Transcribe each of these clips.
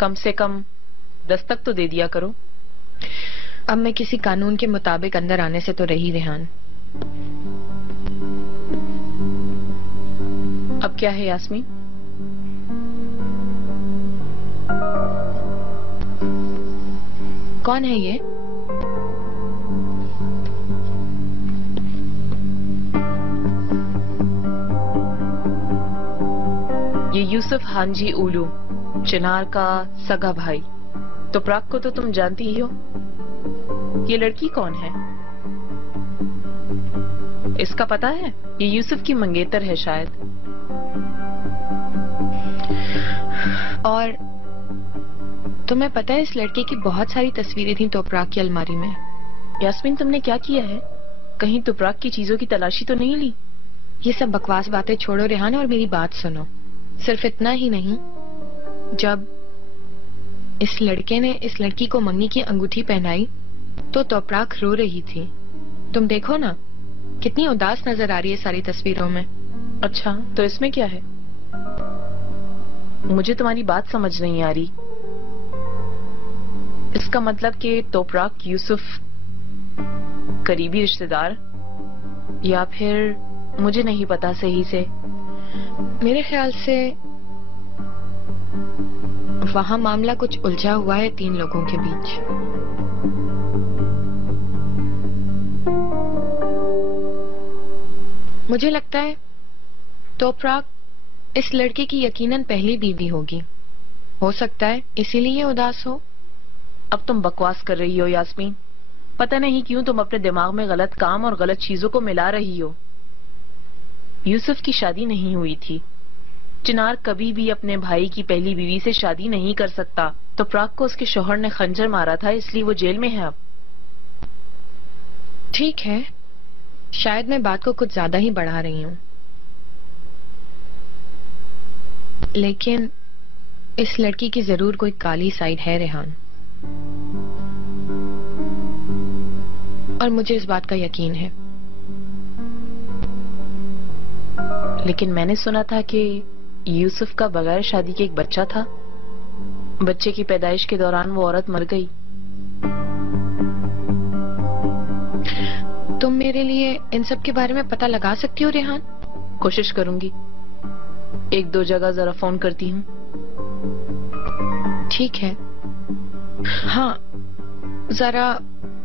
कम से कम दस्तक तो दे दिया करो। अब मैं किसी कानून के मुताबिक अंदर आने से तो रही रेहान। अब क्या है यास्मीन? कौन है ये? ये यूसुफ हांजी उलू, चिनार का सगा भाई। तुपराक को तो तुम जानती ही हो। ये लड़की कौन है? इसका पता है? ये यूसुफ की मंगेतर है शायद। और तुम्हें पता है इस लड़के की बहुत सारी तस्वीरें थी तुपराक की अलमारी में। यास्मीन, तुमने क्या किया है? कहीं तुपराक की चीजों की तलाशी तो नहीं ली? ये सब बकवास बातें छोड़ो रेहान और मेरी बात सुनो। सिर्फ इतना ही नहीं, जब इस लड़के ने इस लड़की को मंगी की अंगूठी पहनाई तो तुपराक रो रही थी। तुम देखो ना, कितनी उदास नजर आ रही है सारी तस्वीरों में। अच्छा, तो इसमें क्या है? मुझे तुम्हारी बात समझ नहीं आ रही। इसका मतलब कि तुपराक यूसुफ करीबी रिश्तेदार, या फिर मुझे नहीं पता सही से। मेरे ख्याल से वहां मामला कुछ उलझा हुआ है तीन लोगों के बीच। मुझे लगता है तुपराक इस लड़के की यकीनन पहली बीवी होगी। हो सकता है इसीलिए उदास हो। अब तुम बकवास कर रही हो यास्मीन। पता नहीं क्यों तुम अपने दिमाग में गलत काम और गलत चीजों को मिला रही हो। यूसुफ की शादी नहीं हुई थी। चिनार कभी भी अपने भाई की पहली बीवी से शादी नहीं कर सकता। तुपराक को उसके शौहर ने खंजर मारा था, इसलिए वो जेल में है अब। ठीक है, शायद मैं बात को कुछ ज्यादा ही बढ़ा रही हूं, लेकिन इस लड़की की जरूर कोई काली साइड है रेहान, और मुझे इस बात का यकीन है। लेकिन मैंने सुना था कि यूसुफ का बगैर शादी के एक बच्चा था। बच्चे की पैदाइश के दौरान वो औरत मर गई। तुम मेरे लिए इन सब के बारे में पता लगा सकती हो रेहान? कोशिश करूंगी। एक दो जगह जरा फोन करती हूँ। ठीक है। हाँ, जरा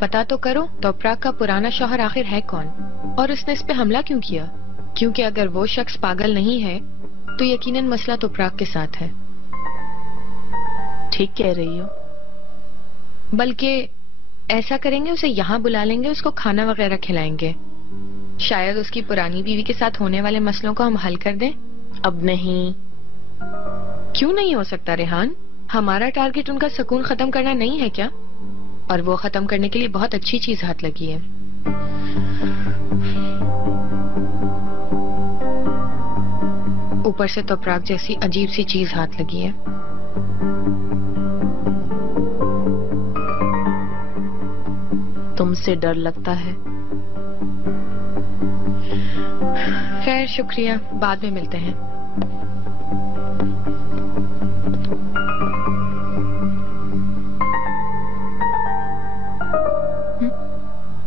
पता तो करो तुपराक का पुराना शौहर आखिर है कौन, और उसने इस पे हमला क्यों किया? क्योंकि अगर वो शख्स पागल नहीं है तो यकीनन मसला तुपराक के साथ है। ठीक कह रही हो। बल्कि ऐसा करेंगे, उसे यहाँ बुला लेंगे, उसको खाना वगैरह खिलाएंगे। शायद उसकी पुरानी बीवी के साथ होने वाले मसलों को हम हल कर दें। अब नहीं। क्यों नहीं हो सकता रेहान? हमारा टारगेट उनका सुकून खत्म करना नहीं है क्या? और वो खत्म करने के लिए बहुत अच्छी चीज हाथ लगी है। ऊपर से तुपराक जैसी अजीब सी चीज हाथ लगी है। तुमसे डर लगता है? खैर शुक्रिया, बाद में मिलते हैं।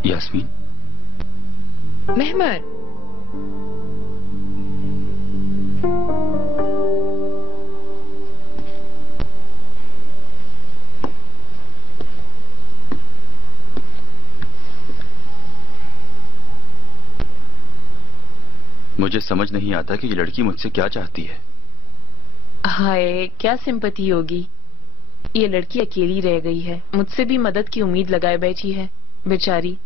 यास्मीन। मेहमर, मुझे समझ नहीं आता कि ये लड़की मुझसे क्या चाहती है। हाय, क्या सिंपैथी होगी। ये लड़की अकेली रह गई है, मुझसे भी मदद की उम्मीद लगाए बैठी है बेचारी।